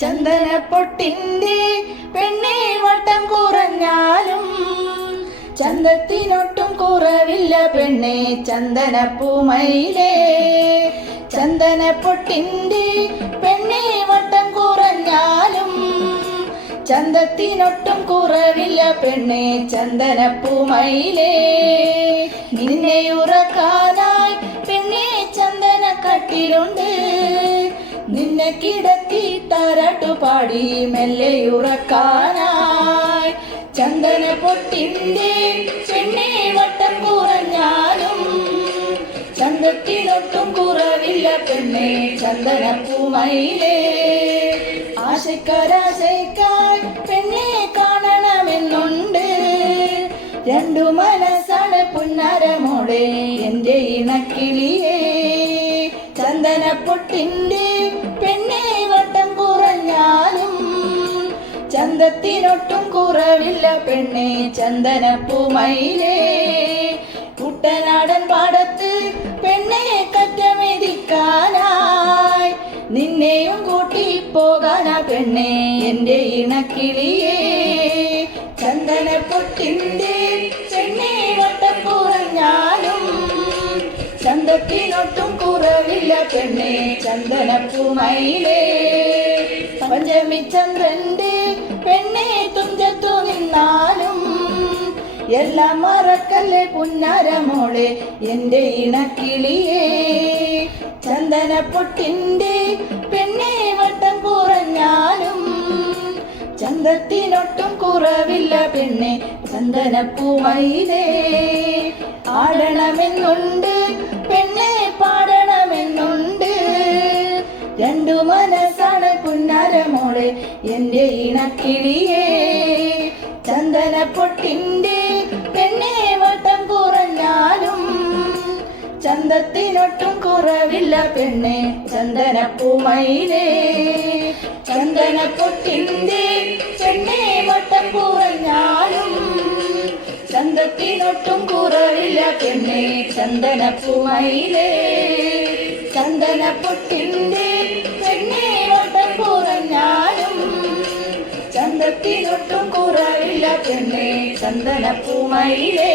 ചന്ദനപ്പൊട്ടിന്റെ പെണ്ണെ വട്ടം കുറഞ്ഞാലും ചന്തത്തിനൊട്ടും കുറവില്ല പെണ്ണെ ചന്ദനപ്പൂമയിലേ. ചന്ദനപ്പൊട്ടിന്റെ പെണ്ണെ വട്ടം കുറഞ്ഞാലും ചന്തത്തിനൊട്ടും കുറവില്ല പെണ്ണെ ചന്ദനപ്പൂമയിലേ. നിന്നെ ഉറക്കാനായി പെണ്ണെ ചന്ദന കട്ടിലുണ്ട് നിന്നെ കിടത്തി താരാട്ടു പാടി മെല്ലെ ഉറക്കാനായി. ചന്ദന പൊട്ടിന്റെ ചെണ്ണി വട്ടം കുറഞ്ഞാലും ചന്തത്തിനൊട്ടും കുറവില്ല പെണ്ണെ ചന്ദനപ്പൂമയിലേ ആശക്കരാശയ്ക്കായി പെണ്ണെ കാണണമെന്നുണ്ട്. രണ്ടു മനസ്സാണ് പുന്നാരമോടെ എന്റെ ഇണക്കിളിയേ. ചന്ദനപ്പൊട്ടിന്റെ പെണ്ണെ വട്ടം കുറഞ്ഞാലും ചന്തത്തിനൊട്ടും കുറവില്ല പെണ്ണെ ചന്ദനപ്പൂമയിലേ. കുട്ടനാടൻ പാടത്ത് പെണ്ണെ കറ്റമെതിക്കാനായി നിന്നെയും കൂട്ടി പോകാനാ പെണ്ണെ എന്റെ ഇണക്കിളിയേ. ചന്ദനപ്പൊട്ടിന്റെ പെണ്ണെ വട്ടം കുറഞ്ഞാലും ചന്തത്തിനൊട്ടും കുറവില്ല പെണ്ണെ ചന്ദനപ്പൂമയിലേ പഞ്ചമി ചന്ദ്രന്റെ പെണ്ണെ തുഞ്ചത്തു നിന്നാലും എല്ലാം മറക്കല്ലേ പുന്നാരമോളെ എന്റെ ഇണക്കിളിയേ. ചന്ദനപ്പൊട്ടിന്റെ പെണ്ണെ വട്ടം കുറഞ്ഞാലും ചന്തത്തിനൊട്ടും കുറവില്ല പെണ്ണെ ചന്ദനപ്പൂമയിലേ ആടണമെന്നുണ്ട് പെണ്ണെ രണ്ടു മനസ്സാണ് പുന്നാരമോളെ എന്റെ ഇണക്കിളിയേ ചന്ദനപ്പൊട്ടിന്റെ പെണ്ണെ വട്ടം കുറഞ്ഞാലും ചന്തത്തിനൊട്ടും കുറവില്ല പെണ്ണെ. ചന്ദന പൂമയിലേ ചന്ദന പൊട്ടിന്റെ പെണ്ണെ വട്ടം കുറഞ്ഞാലും ചന്തത്തിനൊട്ടും കുറവില്ല പെണ്ണെ. ചന്ദന പൂമയിലേ ചന്ദനപ്പൊട്ടിന്റെ പെണ്ണെ ചന്തത്തിനൊട്ടും കുറവില്ല പെണ്ണെ ചന്ദനപ്പൂമയിലേ